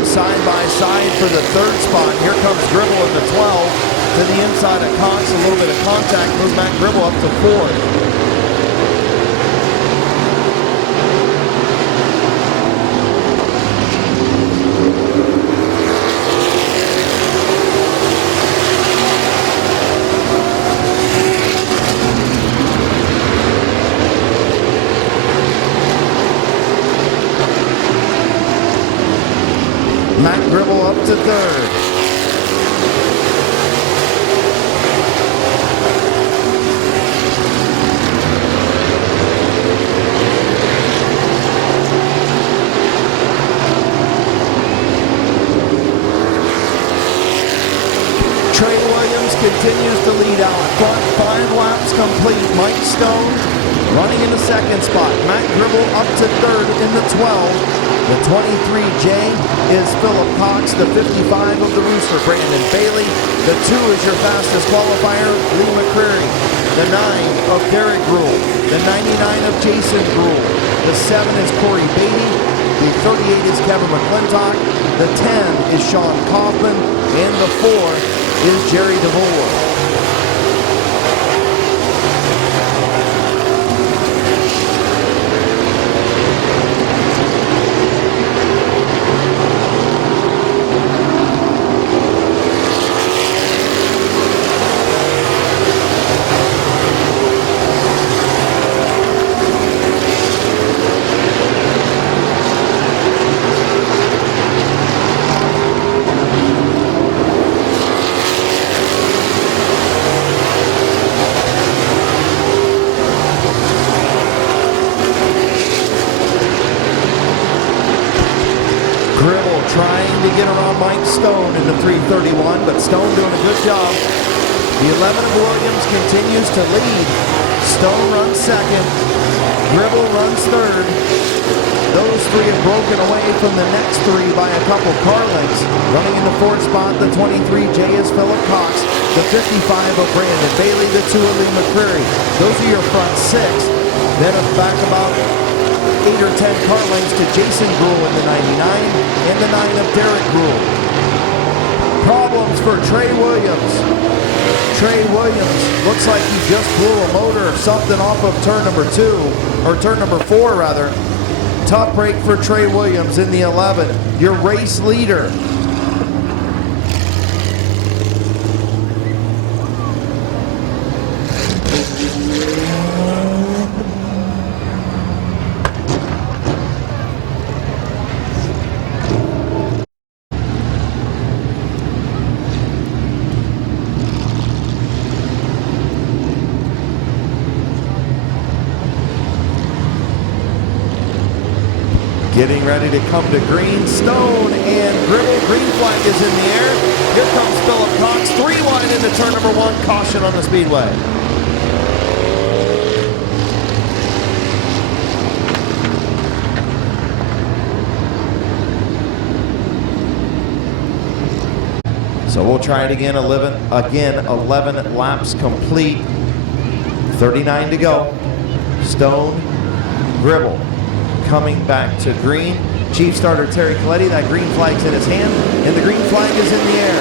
Stone side by side for the third spot. Here comes Gribble in the 12 to the inside of Cox. A little bit of contact moves Matt Gribble up to fourth. Matt Gribble up to third. Trey Williams continues to lead out front, 5 laps complete. Mike Stone running in the second spot. Matt Gribble up to third in the 12. The 23J is Philip Cox. The 55 of the Rooster, Brandon Bailey. The 2 is your fastest qualifier, Lee McCreary. The 9 of Derek Gruhl. The 99 of Jason Gruhl. The 7 is Corey Beatty. The 38 is Kevin McClintock. The 10 is Sean Kaufman. And the 4 is Jerry DeVore. Gribble trying to get around Mike Stone in the 331, but Stone doing a good job. The 11 of Williams continues to lead. Stone runs second. Gribble runs third. Those 3 have broken away from the next 3 by a couple car lengths. Running in the 4th spot, the 23J is Philip Cox. The 55 of Brandon Bailey, the 2 of Lee McCreary. Those are your front 6. Then back about 8 or 10 car lengths to Jason Gruhl in the 99 and the 9 of Derek Gruhl. Problems for Trey Williams. Trey Williams looks like he just blew a motor or something off of turn number 2, or turn number 4 rather. Tough break for Trey Williams in the 11, your race leader. Getting ready to come to green. Stone and Gribble. Green flag is in the air. Here comes Philip Cox. 3 wide into turn number 1. Caution on the speedway. So we'll try it again. 11 laps complete. 39 to go. Stone, Gribble. Coming back to green. Chief starter Terry Coletti, that green flag's in his hand, and the green flag is in the air.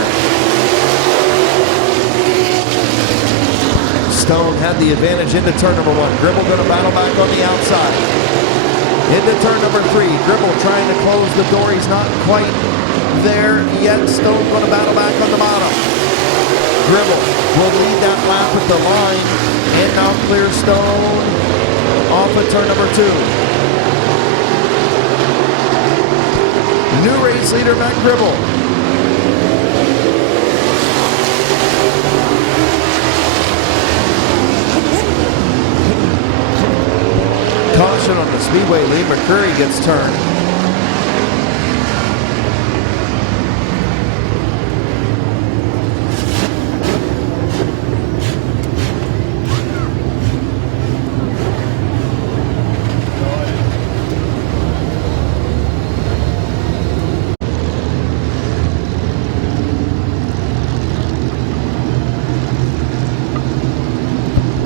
Stone had the advantage into turn number 1. Gribble going to battle back on the outside. Into turn number 3. Gribble trying to close the door. He's not quite there yet. Stone going to battle back on the bottom. Gribble will lead that lap at the line, and now clear Stone off at turn number 2. New race leader, Matt Gribble. Caution on the speedway. Lee McCreary gets turned.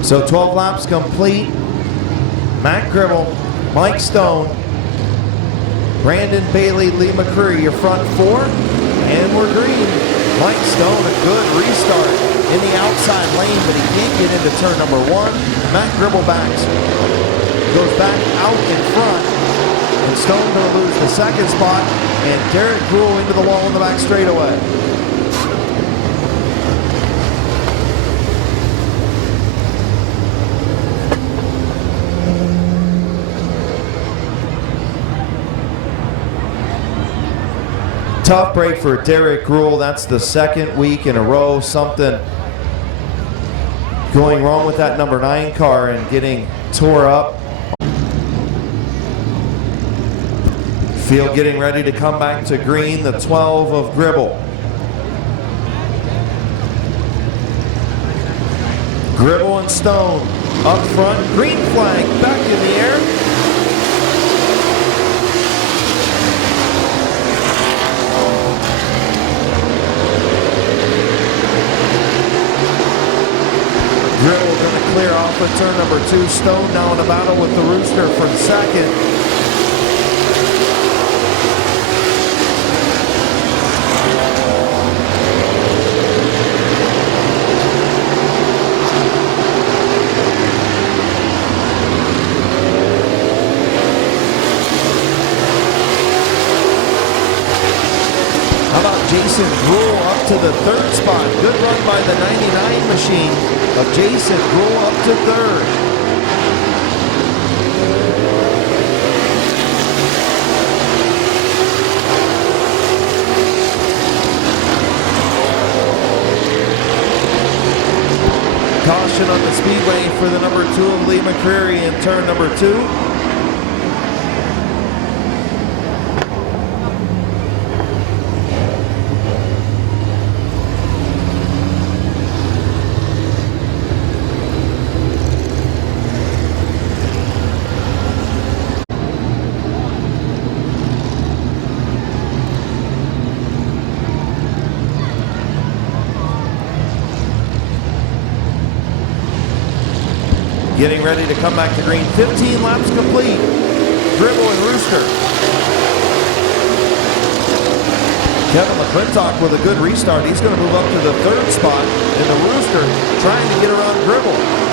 So 12 laps complete. Matt Gribble, Mike Stone, Brandon Bailey, Lee McCreary, your front four. And we're green. Mike Stone, a good restart in the outside lane, but he can't get into turn number one. Matt Gribble goes back out in front. And Stone going to lose the second spot. And Derek Gruhl into the wall in the back straightaway. Tough break for Derek Gruhl. That's the second week in a row. Something going wrong with that number 9 car and getting tore up. Field getting ready to come back to green. The 12 of Gribble. Gribble and Stone up front. Green flag back in the air. Gribble going to clear off with turn number 2. Stone now in a battle with the Rooster for second. How about Jason Gruhl up to the 3rd spot? Good run by the 99 machine of Jason Gruhl up to 3rd. Caution on the speedway for the number 2 of Lee McCreary in turn number 2. Getting ready to come back to green. 15 laps complete. Gribble and Rooster. Kevin McClintock with a good restart. He's going to move up to the 3rd spot. And the Rooster trying to get around Gribble.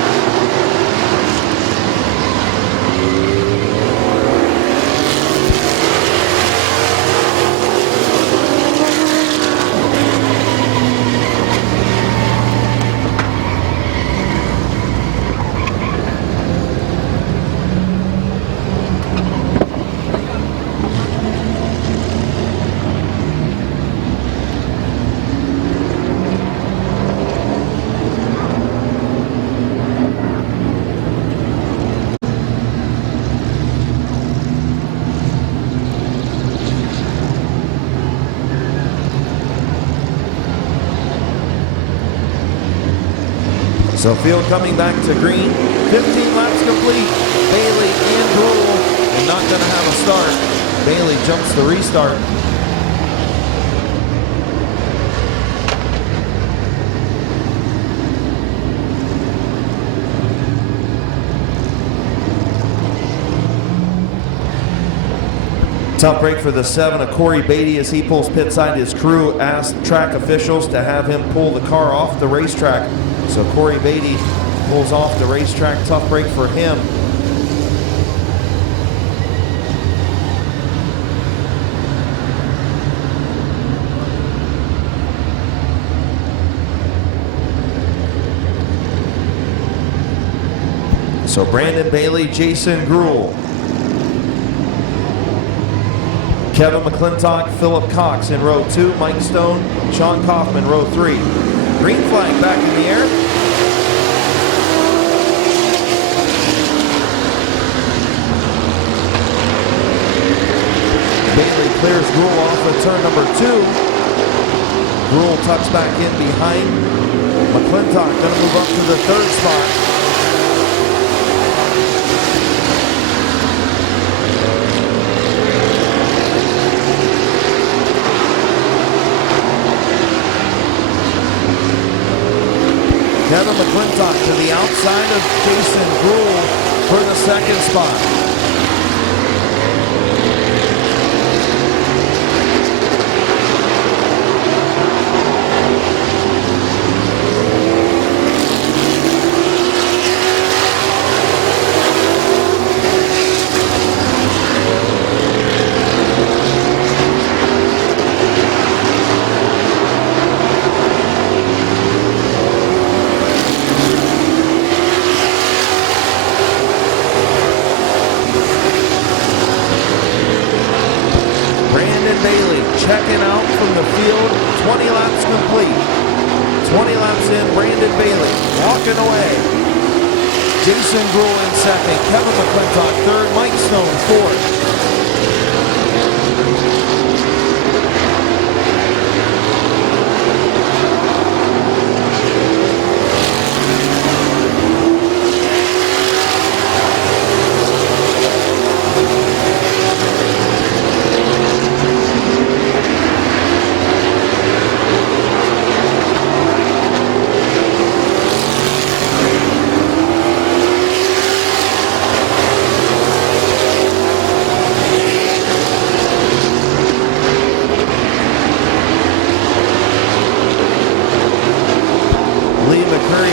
So field coming back to green. 15 laps complete. Bailey and Gruhl not going to have a start. Bailey jumps the restart. Tough break for the 7 of Corey Beatty as he pulls pit side. His crew asked track officials to have him pull the car off the racetrack. So Corey Beatty pulls off the racetrack. Tough break for him. So Brandon Bailey, Jason Gruhl, Kevin McClintock, Philip Cox in row 2, Mike Stone, Sean Kaufman, row 3. Green flag back in the air. Bailey clears Gruhl off at turn number 2. Gruhl tucks back in behind. McClintock going to move up to the 3rd spot. Kevin McClintock to the outside of Jason Gruhl for the 2nd spot. 20 laps in, Brandon Bailey walking away. Jason Gruhl in second, Kevin McClintock third, Mike Stone fourth.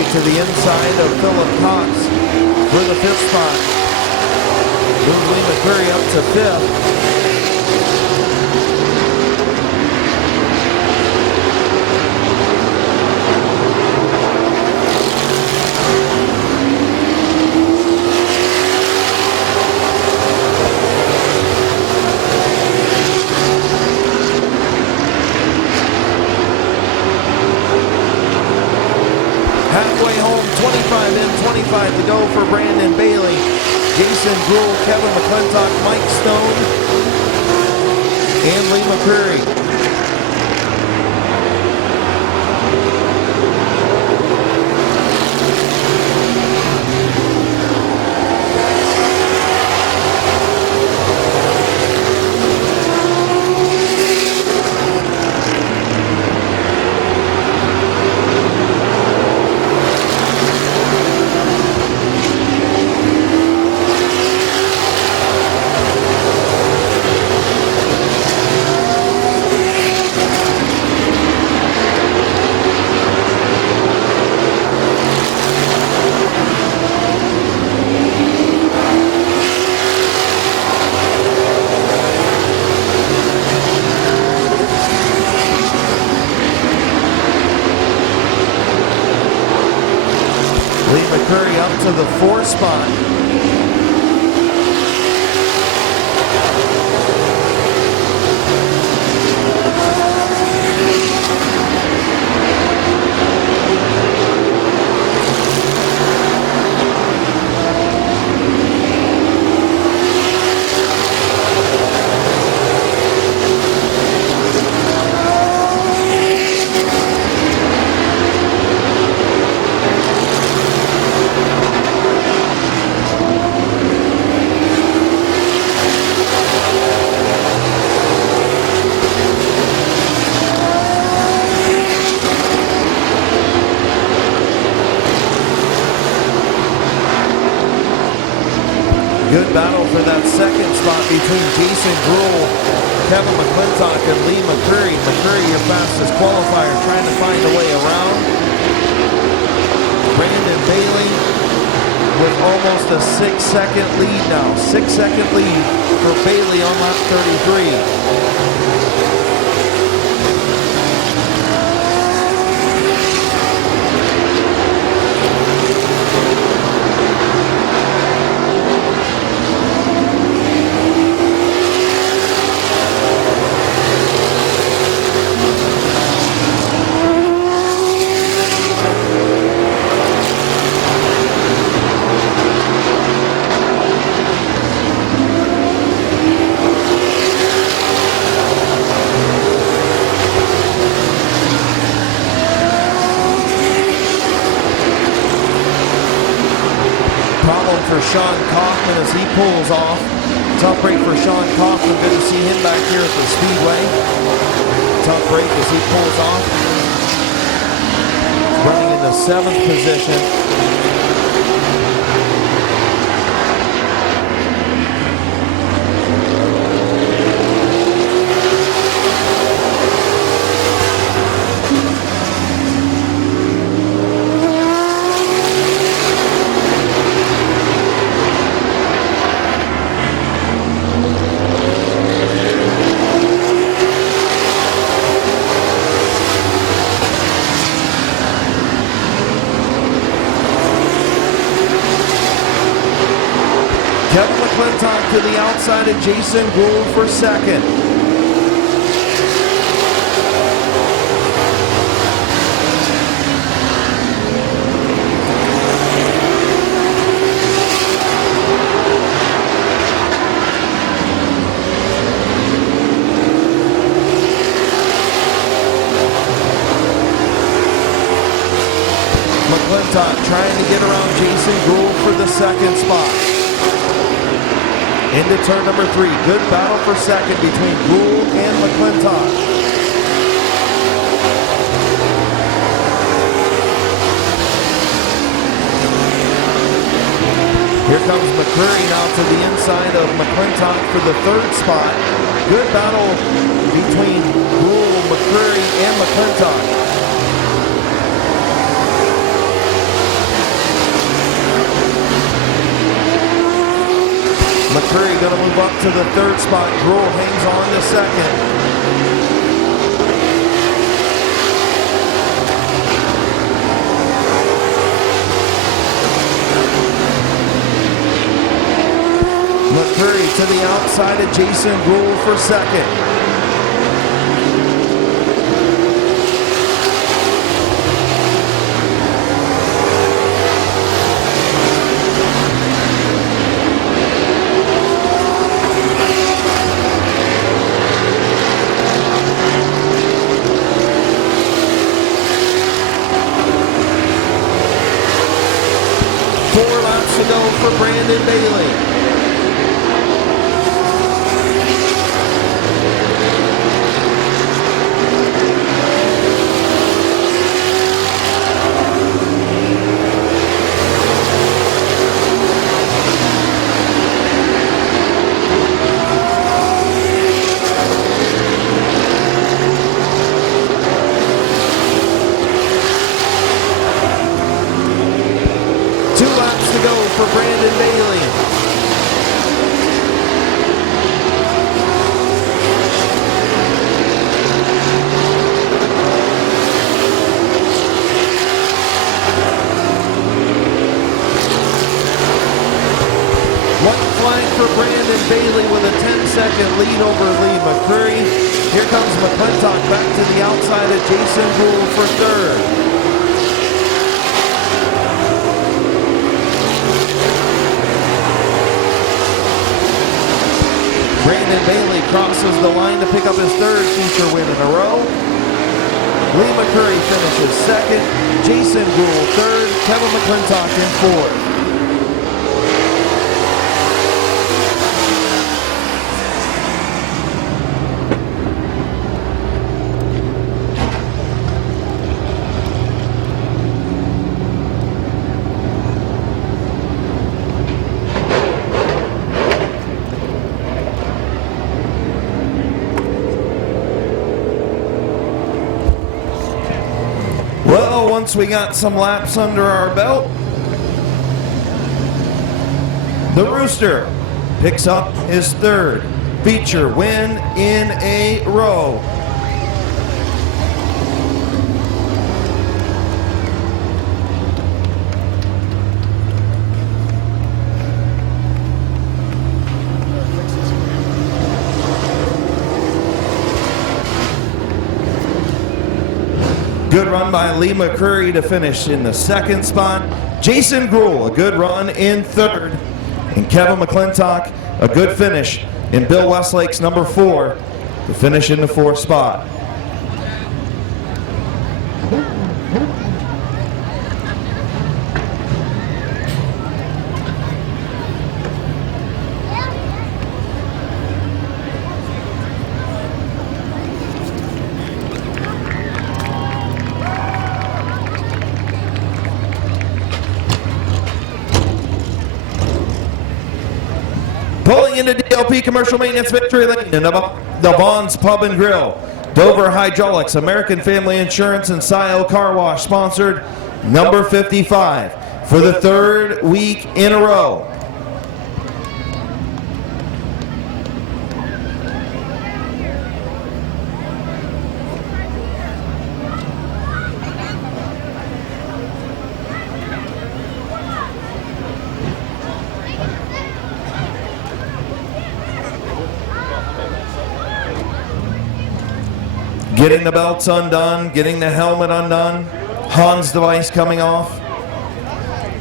To the inside of Philip Cox for the fifth spot. Lee McCreary up to fifth. Halfway home, 25 in, 25 to go for Brandon Bailey. Jason Gruhl, Kevin McClintock, Mike Stone, and Lee McCreary. Lee McCreary up to the fourth spot. Good battle for that second spot between Jason Gruhl, Kevin McClintock, and Lee McCreary. McCreary, your fastest qualifier, trying to find a way around. Brandon Bailey with almost a 6-second lead now. 6-second lead for Bailey on lap 33. For Sean Kaufman as he pulls off. Tough break for Sean Kaufman. Good to see him back here at the Speedway. Tough break as he pulls off. Running in the 7th position. Kevin McClintock to the outside of Jason Gruhl for second. McClintock trying to get around Jason Gould for the second spot. Into turn number 3. Good battle for second between Gould and McClintock. Here comes McCurry now to the inside of McClintock for the third spot. Good battle between Gould, McCurry, and McClintock. McCurry going to move up to the third spot. Gould hangs on to second. McCurry to the outside of Jason Gould for second. To go for Brandon Bailey. To go for Brandon Bailey. One flag for Brandon Bailey with a 10-second lead over Lee McCurry. Here comes McClintock back to the outside of Jason Gould for third. Brandon Bailey crosses the line to pick up his third feature win in a row. Lee McCurry finishes second. Jason Gould third. Kevin McClintock in fourth. Well, once we got some laps under our belt, the Rooster picks up his third feature win in a row. Good run by Lee McCurry to finish in the second spot. Jason Gould, a good run in third. And Kevin McClintock, a good finish in Bill Westlake's number 4 to finish in the fourth spot. Pulling into DLP Commercial Maintenance Victory Lane in the Vaughn's Pub and Grill, Dover Hydraulics, American Family Insurance, and Sile Car Wash sponsored number 55 for the third week in a row. Getting the belts undone, getting the helmet undone, Han's device coming off.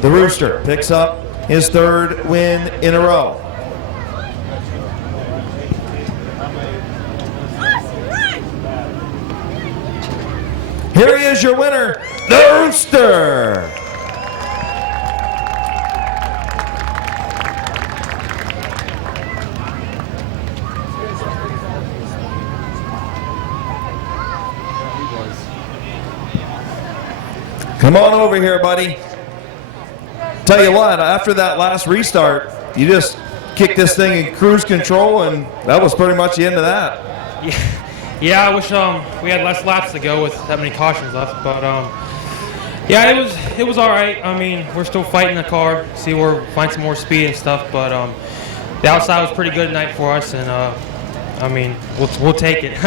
The Rooster picks up his third win in a row. Here he is, your winner, the Rooster. Come on over here, buddy. Tell you what, after that last restart, you just kicked this thing in cruise control, and that was pretty much the end of that. Yeah, I wish we had less laps to go with that many cautions left, but yeah, it was all right. I mean, we're still fighting the car, find some more speed and stuff, but the outside was pretty good tonight for us, and I mean, we'll take it.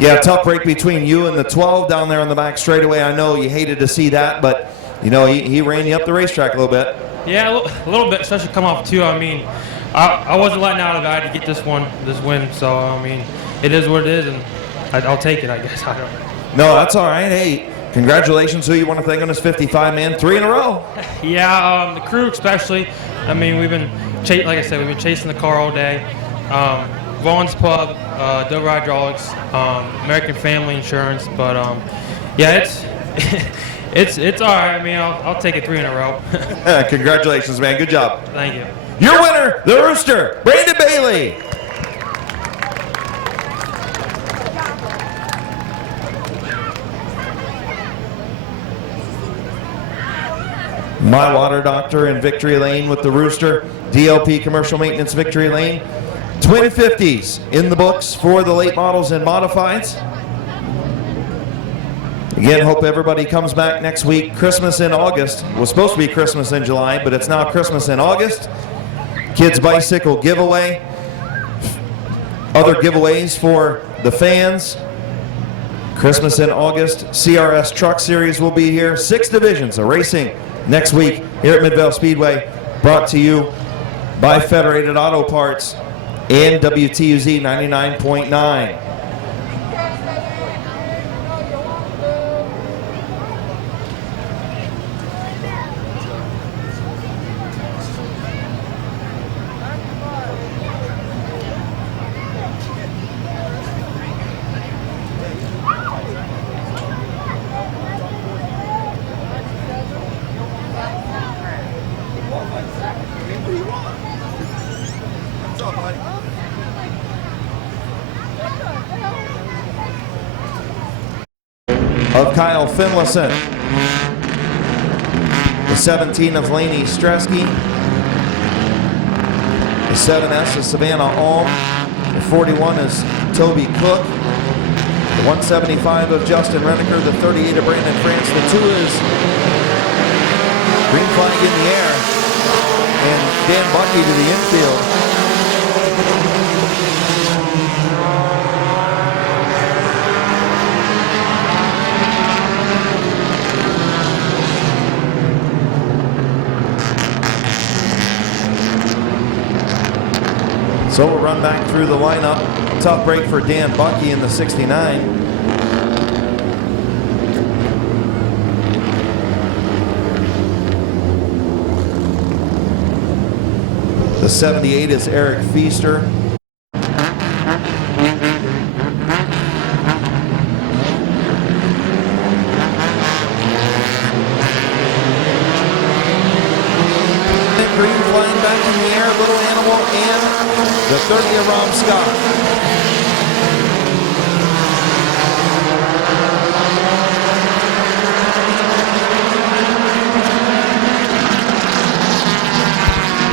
Yeah, tough break between you and the 12 down there on the back straightaway. I know you hated to see that, but you know he ran you up the racetrack a little bit. Yeah, a little bit, especially come off two. I mean, I wasn't letting out a guy to get this win. So I mean, it is what it is, and I'll take it, I guess. I don't know. No, that's all right. Hey, congratulations. Who you want to thank on this 55 man? 3 in a row. Yeah, the crew especially. I mean, we've been like I said, we've been chasing the car all day. Vaughn's Pub, Dover Hydraulics, American Family Insurance, but yeah, it's all right. I mean, I'll take it 3 in a row. Congratulations, man. Good job. Thank you. Your winner, the Rooster, Brandon Bailey. My Water Doctor in Victory Lane with the Rooster. DLP Commercial Maintenance Victory Lane. Twin 50s in the books for the late models and modifieds. Again, hope everybody comes back next week. Christmas in August. It was supposed to be Christmas in July, but it's now Christmas in August. Kids Bicycle giveaway. Other giveaways for the fans. Christmas in August. CRS Truck Series will be here. 6 divisions of racing next week here at Midvale Speedway. Brought to you by Federated Auto Parts and WTUZ 99.9. Of Kyle Finlayson, the 17 of Laney Stresky, the 7S is Savannah Alm, the 41 is Toby Cook, the 175 of Justin Renneker, the 38 of Brandon France, the 2 is green flag in the air, and Dan Bucky to the infield. So we'll run back through the lineup. Tough break for Dan Bucky in the 69. The 78 is Eric Feaster. Green flying back in the air, Little Animal, and the 30 of Rob Scott.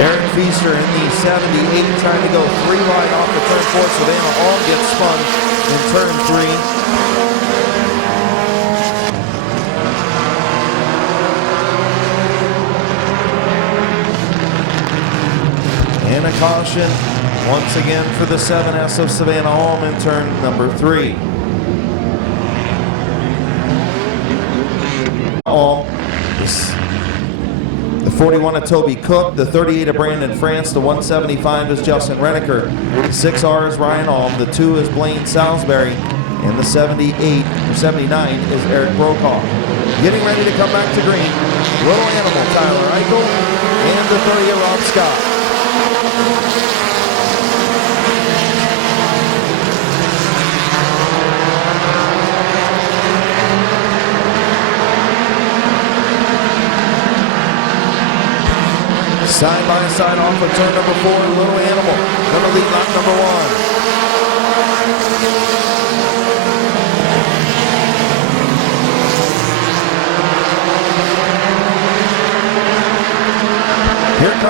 Eric Feaster in the 78 trying to go 3 wide off the turn 4. Savannah Alm gets spun in turn 3. And a caution once again for the 7S of Savannah Alm in turn number 3. Alm, the 41 of Toby Cook, the 38 of Brandon France, the 175 is Justin Renneker, the 6R is Ryan Alm, the 2 is Blaine Salisbury, and the 78 or 79 is Eric Brokaw. Getting ready to come back to green, Little Animal, Tyler Eichel, and the 30 of Rob Scott. Side by side off of turn number 4, Little Animal gonna lead lap number 1.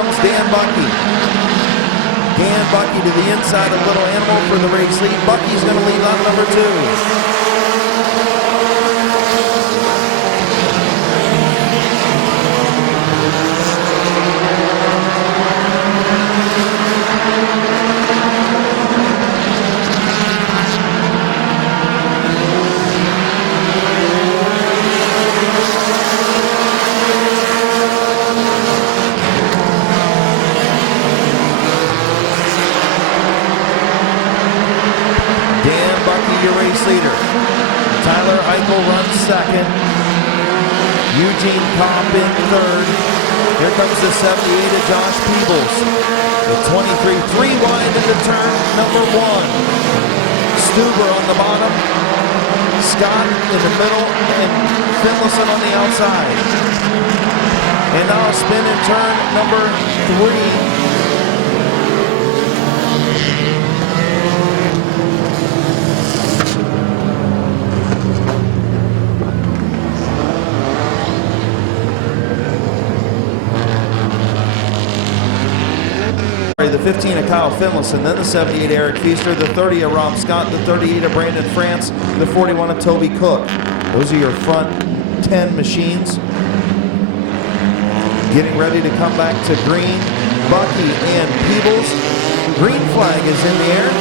comes Dan Bucky. Dan Bucky to the inside of Little Animal for the race lead. Bucky's going to lead lap number 2. Your race leader. Tyler Eichel runs second. Eugene Kopp in third. Here comes the 78 of Josh Peebles. The 23, 3 wide into turn number 1. Stuber on the bottom. Scott in the middle and Finlayson on the outside. And now a spin in turn number 3. The 15 of Kyle Finlayson, then the 78 Eric Feaster, the 30 of Rob Scott, the 38 of Brandon France, the 41 of Toby Cook. Those are your front 10 machines. Getting ready to come back to green, Bucky and Peebles. Green flag is in the air.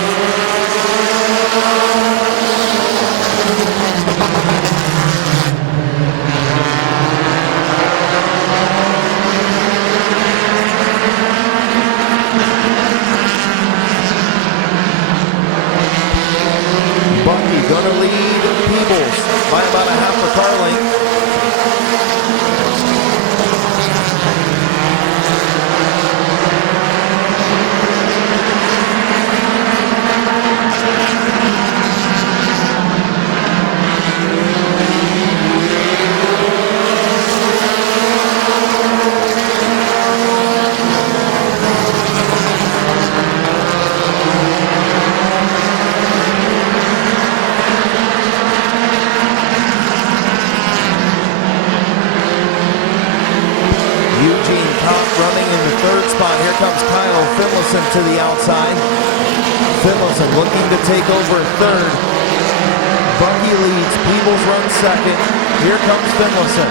Going to lead Peebles by about a half a car length. Here comes Kyle Finlayson to the outside. Finlayson looking to take over third. Bucky leads. Peebles runs second. Here comes Finlayson.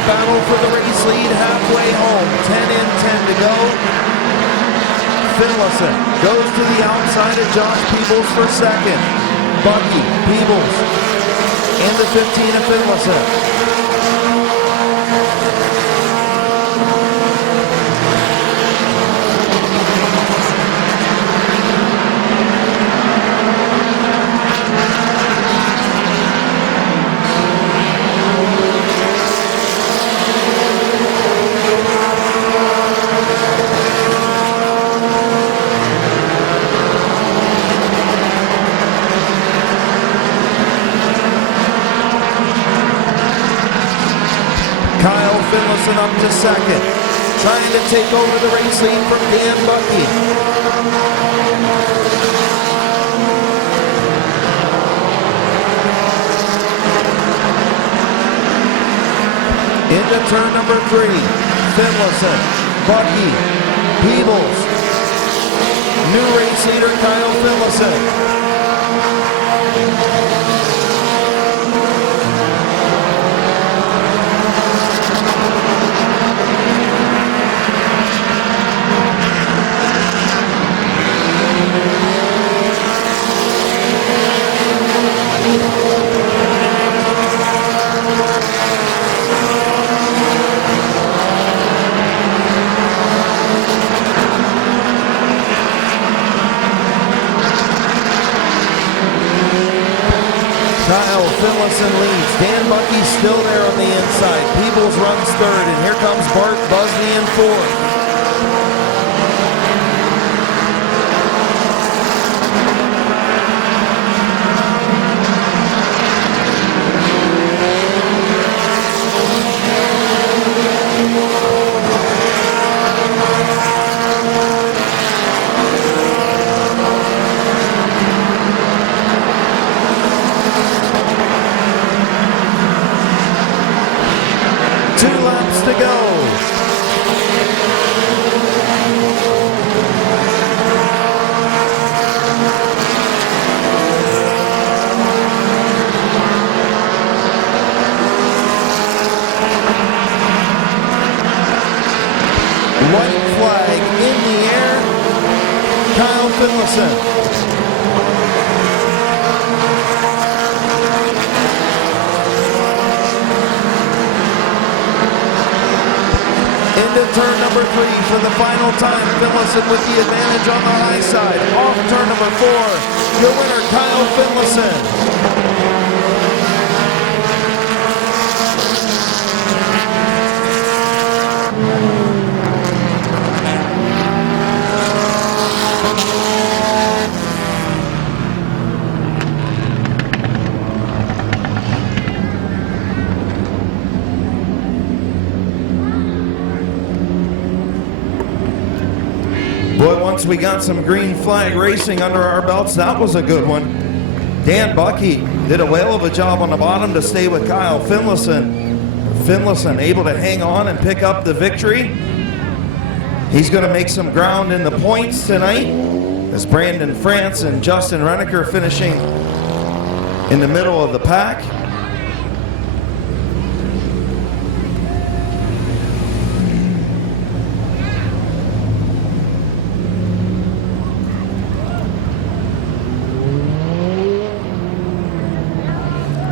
Battle for the race lead halfway home. 10 in, 10 to go. Finlayson goes to the outside of Josh Peebles for second. Bucky, Peebles, and the 15 of Finlayson. Kyle Finlayson up to second, trying to take over the race lead from Dan Bucky. Into turn number 3, Finlayson, Bucky, Peebles, new race leader Kyle Finlayson. leads. Dan Bucky's still there on the inside. Peebles runs third, and here comes Bart Busby in fourth. To go. White flag in the air. Kyle Finlayson. Into turn number 3 for the final time. Finlayson with the advantage on the high side. Off turn number 4. Your winner, Kyle Finlayson. Boy, once we got some green flag racing under our belts, that was a good one. Dan Bucky did a whale of a job on the bottom to stay with Kyle Finlayson. Finlayson able to hang on and pick up the victory. He's going to make some ground in the points tonight as Brandon France and Justin Renneker finishing in the middle of the pack.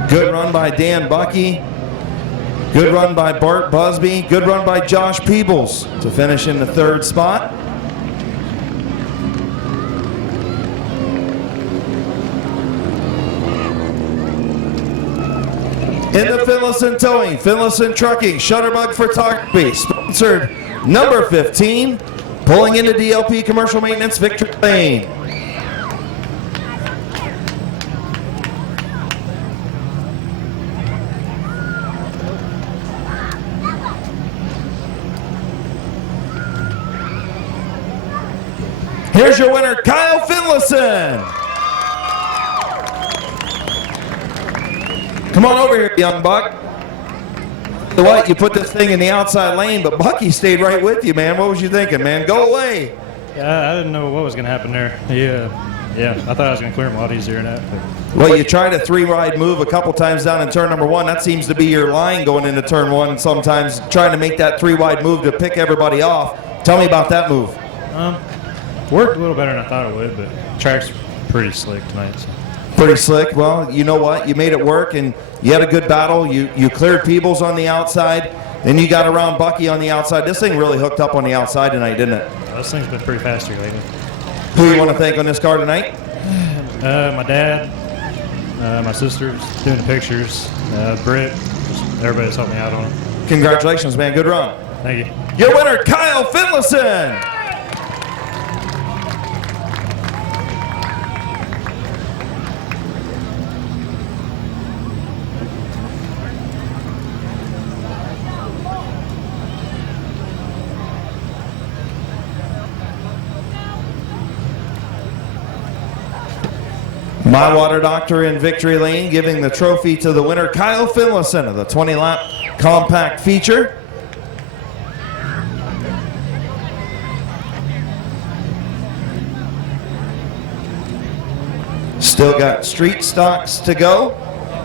Good run by Dan Bucky. Good run by Bart Busby. Good run by Josh Peebles to finish in the third spot. In the Finlayson Towing, Finlayson Trucking, Shutterbug Photography, sponsored number 15, pulling into DLP Commercial Maintenance, Victory Lane. Here's your winner, Kyle Finlayson. Come on over here, young buck. What? You put this thing in the outside lane, but Bucky stayed right with you, man. What was you thinking, man? Go away. Yeah, I didn't know what was going to happen there. Yeah, I thought I was going to clear him a lot easier than that. Well, you tried a 3-wide move a couple times down in turn number 1. That seems to be your line going into turn 1. Sometimes trying to make that 3-wide move to pick everybody off. Tell me about that move. Worked a little better than I thought it would, but track's pretty slick tonight. So. Pretty slick. Well, you know what? You made it work, and you had a good battle. You cleared Peebles on the outside, then you got around Bucky on the outside. This thing really hooked up on the outside tonight, didn't it? This thing's been pretty fast here lately. Who do you want to thank on this car tonight? My dad, my sister's doing the pictures, Britt, just everybody that's helped me out on it. Congratulations, man. Good run. Thank you. Your winner, Kyle Finlayson. My Water Doctor in Victory Lane giving the trophy to the winner, Kyle Finlayson of the 20-lap compact feature. Still got street stocks to go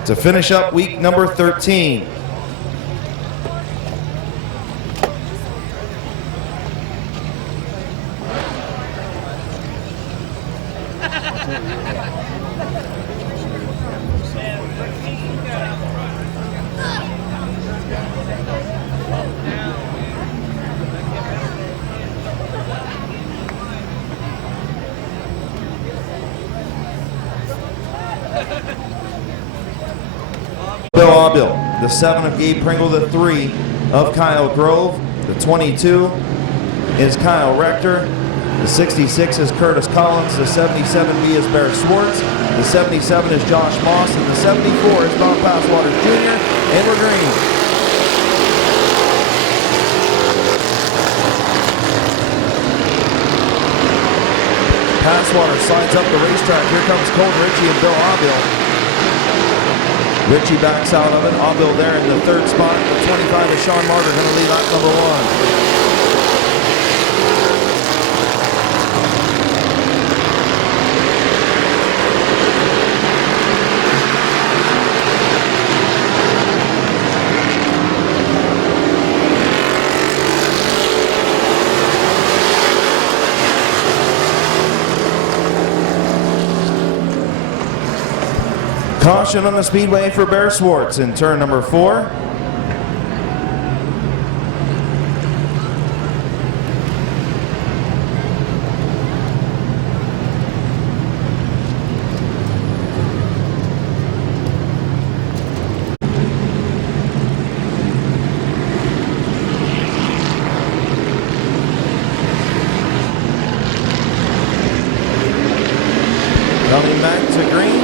to finish up week number 13. Bill Aubil, the 7 of Gabe Pringle, the 3 of Kyle Grove, the 22 is Kyle Rector, the 66 is Curtis Collins, the 77B is Bear Swartz, the 77 is Josh Moss, and the 74 is Bob Passwater Jr., and we're green. Passwater slides up the racetrack. Here comes Colton Ritchie and Bill Aubil. Ritchie backs out of it. Aubil there in the 3rd spot. The 25 is Sean Martyr going to lead lap number 1. Caution on the speedway for Bear Swartz in turn number 4. Coming back to green.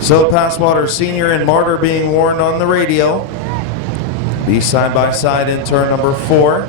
So Passwater Sr. and Martyr being warned on the radio. Be side by side in turn number 4.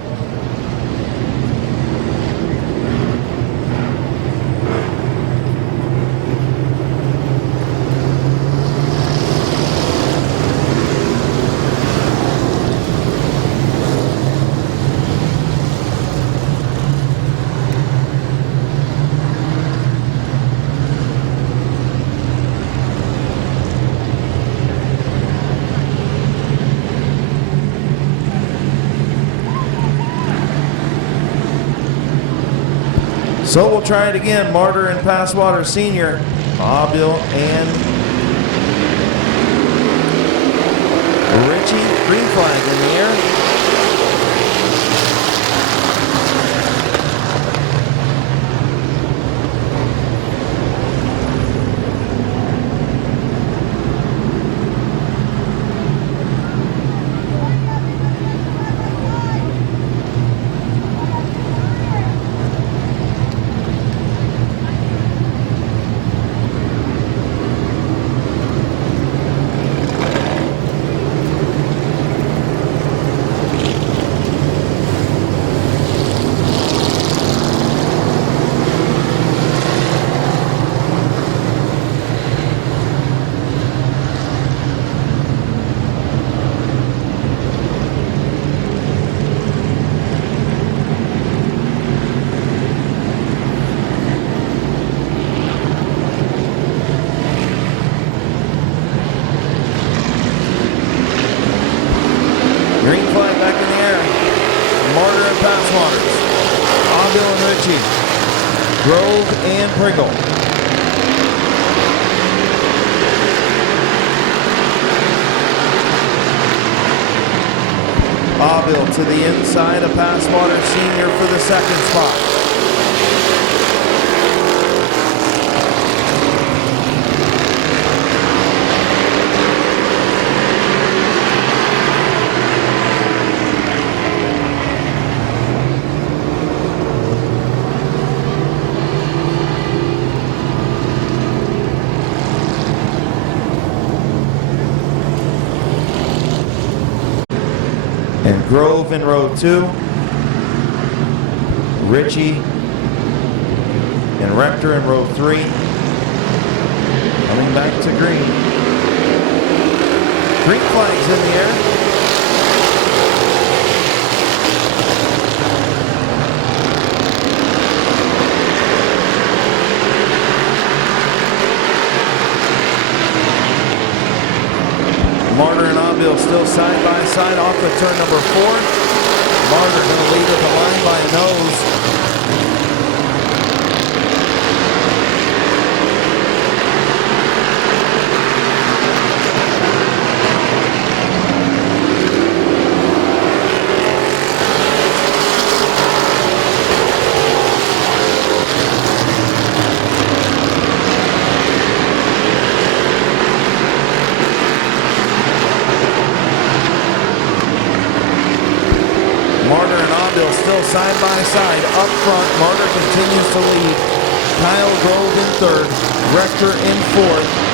So we'll try it again. Martyr and Passwater Sr. Aubil and Ritchie. Green flag in the air. Green flag back in the air. Martyr and Passwater. Aubil and Ritchie. Grove and Pringle. Aubil to the inside of Passwater Sr. for the 2nd spot. And Grove in row 2. Ritchie and Rector in row 3. Coming back to green. Green flags in the air. Martyr and Aubil still side by side off of turn number 4. Martyr going to lead at the line by a nose. side by side. Up front, Martyr continues to lead. Kyle Grove in third. Rector in fourth.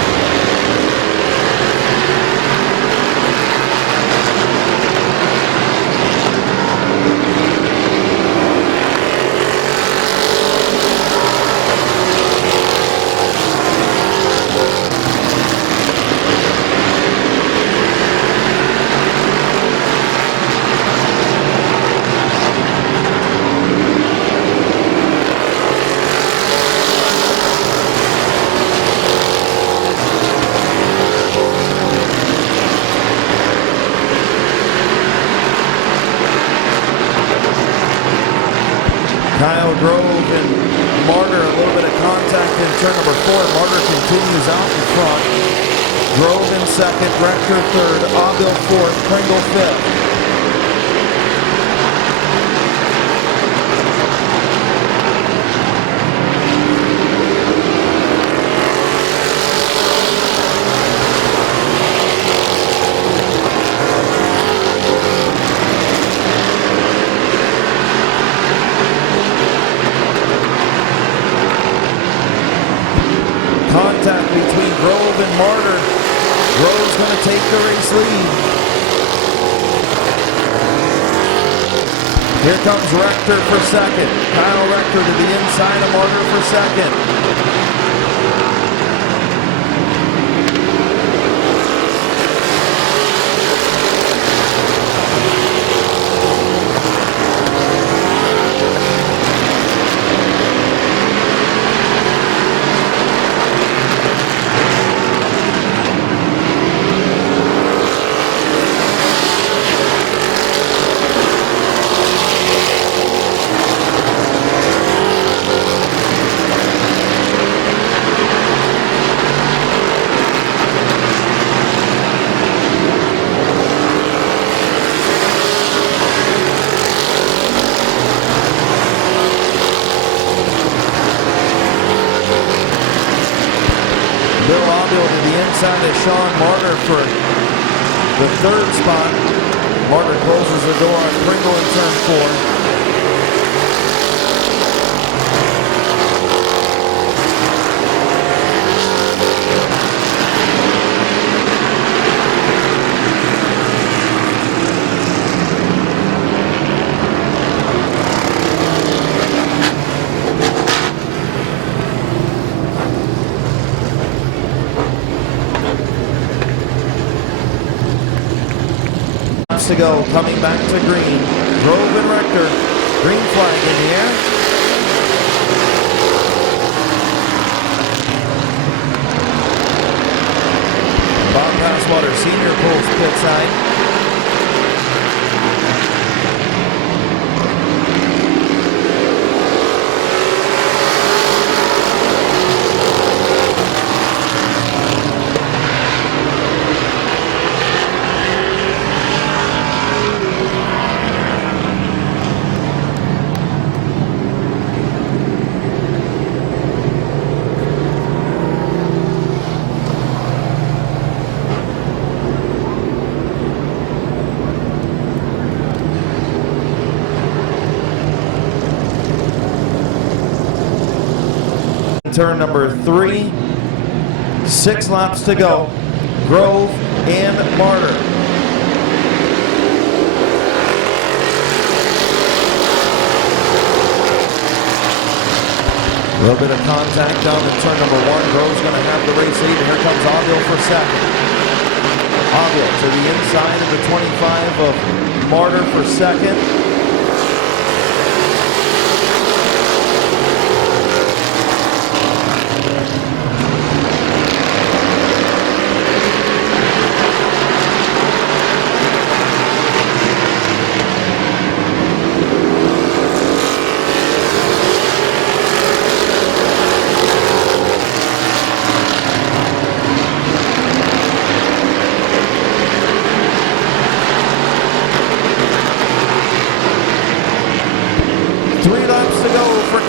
Kyle Grove and Martyr, a little bit of contact in turn number 4. Martyr continues out in front. Grove in second, Rector third, Aubil fourth, Pringle fifth. Contact between Grove and Martyr. Grove's going to take the race lead. Here comes Rector for second. Kyle Rector to the inside of Martyr for second. Bill Aubil to the inside of Sean Martyr for the third spot. Martyr closes the door on Pringle in turn 4. To go, coming back to green. Grove and Rector. Green flag in the air. Bob Passwater, senior, pulls pit side. Turn number 3, 6 laps to go. Grove and Martyr. A little bit of contact down in turn number 1. Grove's going to have the race lead, and here comes Aubil for second. Aubil to the inside of the 25 of Martyr for second.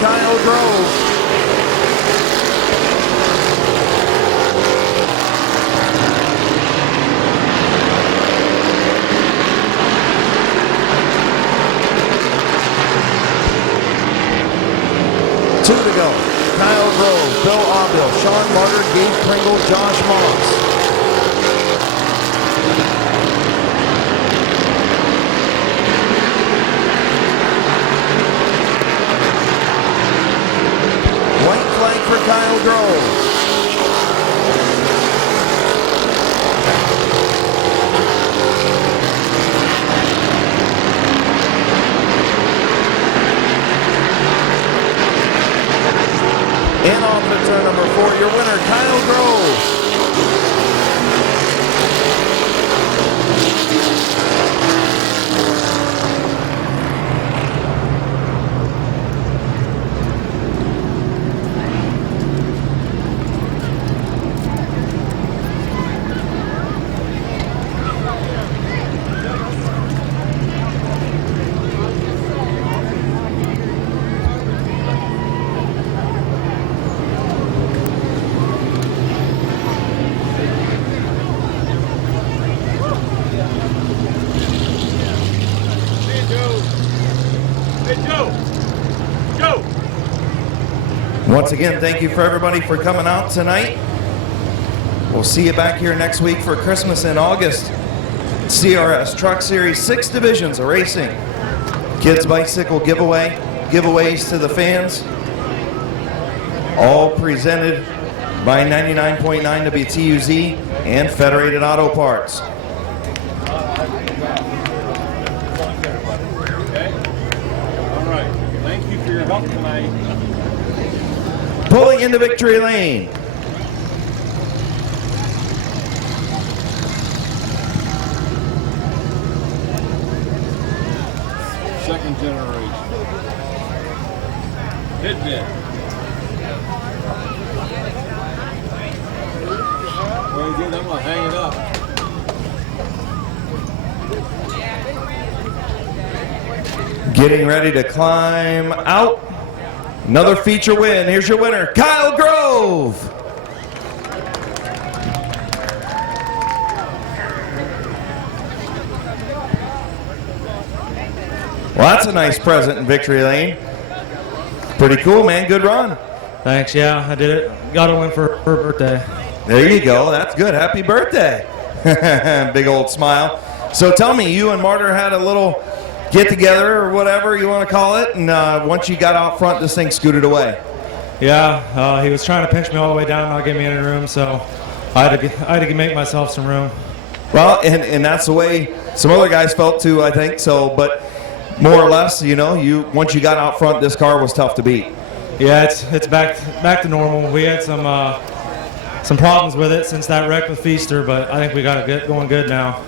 Kyle Grove. Gabe Pringle, Josh Moss. White flag for Kyle Grove. And off to turn number 4, your winner, Kyle Grove. Once again, thank you for everybody for coming out tonight. We'll see you back here next week for Christmas in August. CRS Truck Series 6 divisions of racing. Kids Bicycle giveaway, giveaways to the fans. All presented by 99.9 WTUZ and Federated Auto Parts. Pulling into victory lane. Second generation. Mid-Vid. Very good. I'm gonna hang it up. Getting ready to climb out. Another feature win. Here's your winner, Kyle Grove. Well, that's a nice present in victory lane. Pretty cool, man. Good run. Thanks. Yeah, I did it. Got a win for her birthday. There you go. That's good. Happy birthday. Big old smile. So tell me, you and Martyr had a little get together or whatever you want to call it, and once you got out front, this thing scooted away. Yeah, he was trying to pinch me all the way down, not give me any room, so I had to make myself some room. Well, and that's the way some other guys felt too, I think. So, but more or less, you know, once you got out front, this car was tough to beat. Yeah, it's back to normal. We had some problems with it since that wreck with Feaster, but I think we got it going good now.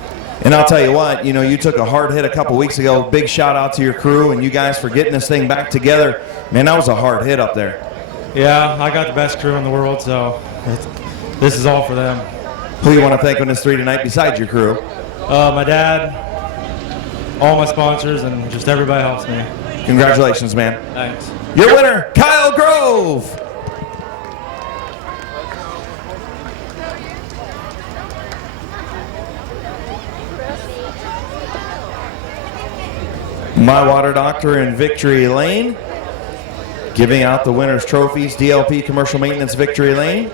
And I'll tell you what, you know, you took a hard hit a couple weeks ago. Big shout out to your crew and you guys for getting this thing back together. Man, that was a hard hit up there. Yeah, I got the best crew in the world, so this is all for them. Who you want to thank on this 3 tonight besides your crew? My dad, all my sponsors, and just everybody helps me. Congratulations, man. Thanks. Your winner, Kyle Grove. My Water Doctor in victory lane. Giving out the winner's trophies, DLP Commercial Maintenance victory lane.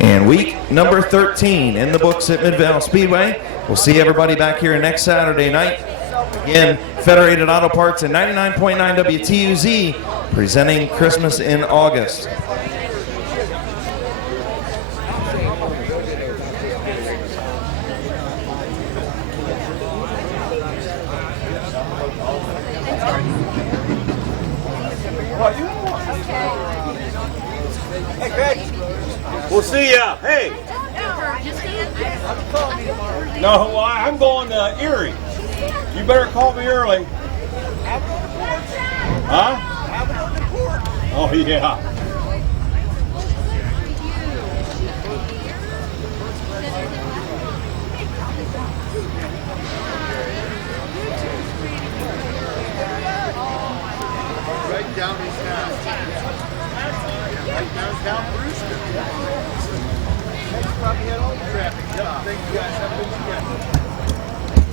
And week number 13 in the books at Midvale Speedway. We'll see everybody back here next Saturday night. Again, Federated Auto Parts and 99.9 WTUZ presenting Christmas in August. We'll see ya. Hey. No, well, I'm going to Erie. You better call me early. Huh? Oh, yeah. Right downtown Brewster. Probably had all the traffic. Thank you guys. Have a good weekend.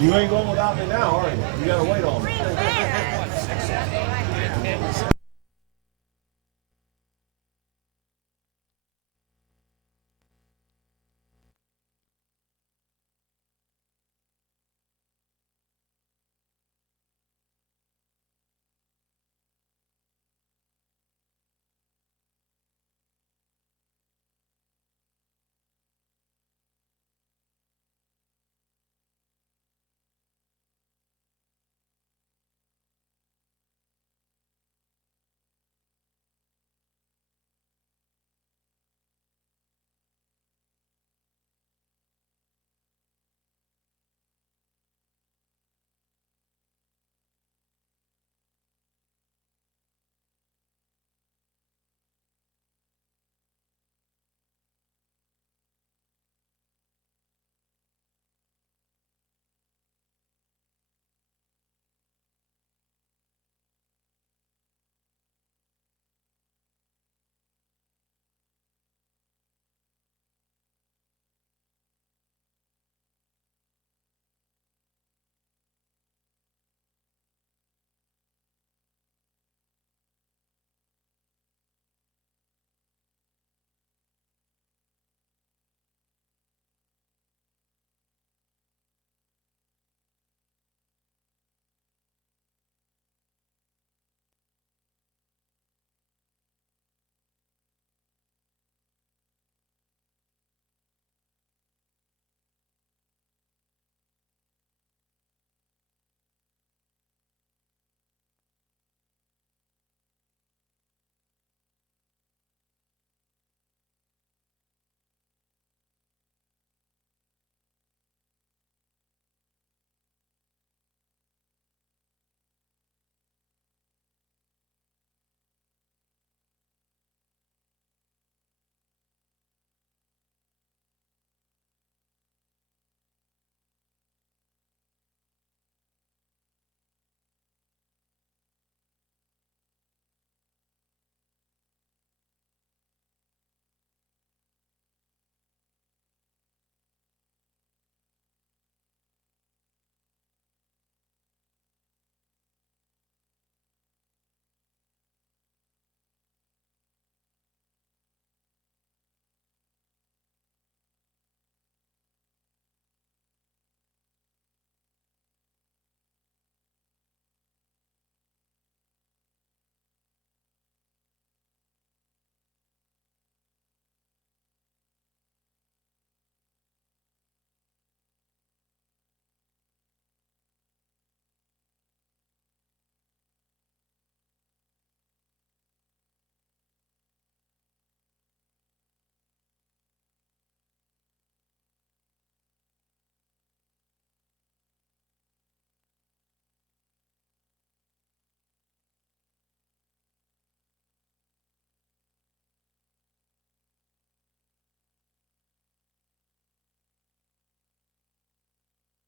You ain't going without me now, are you? You gotta wait on me.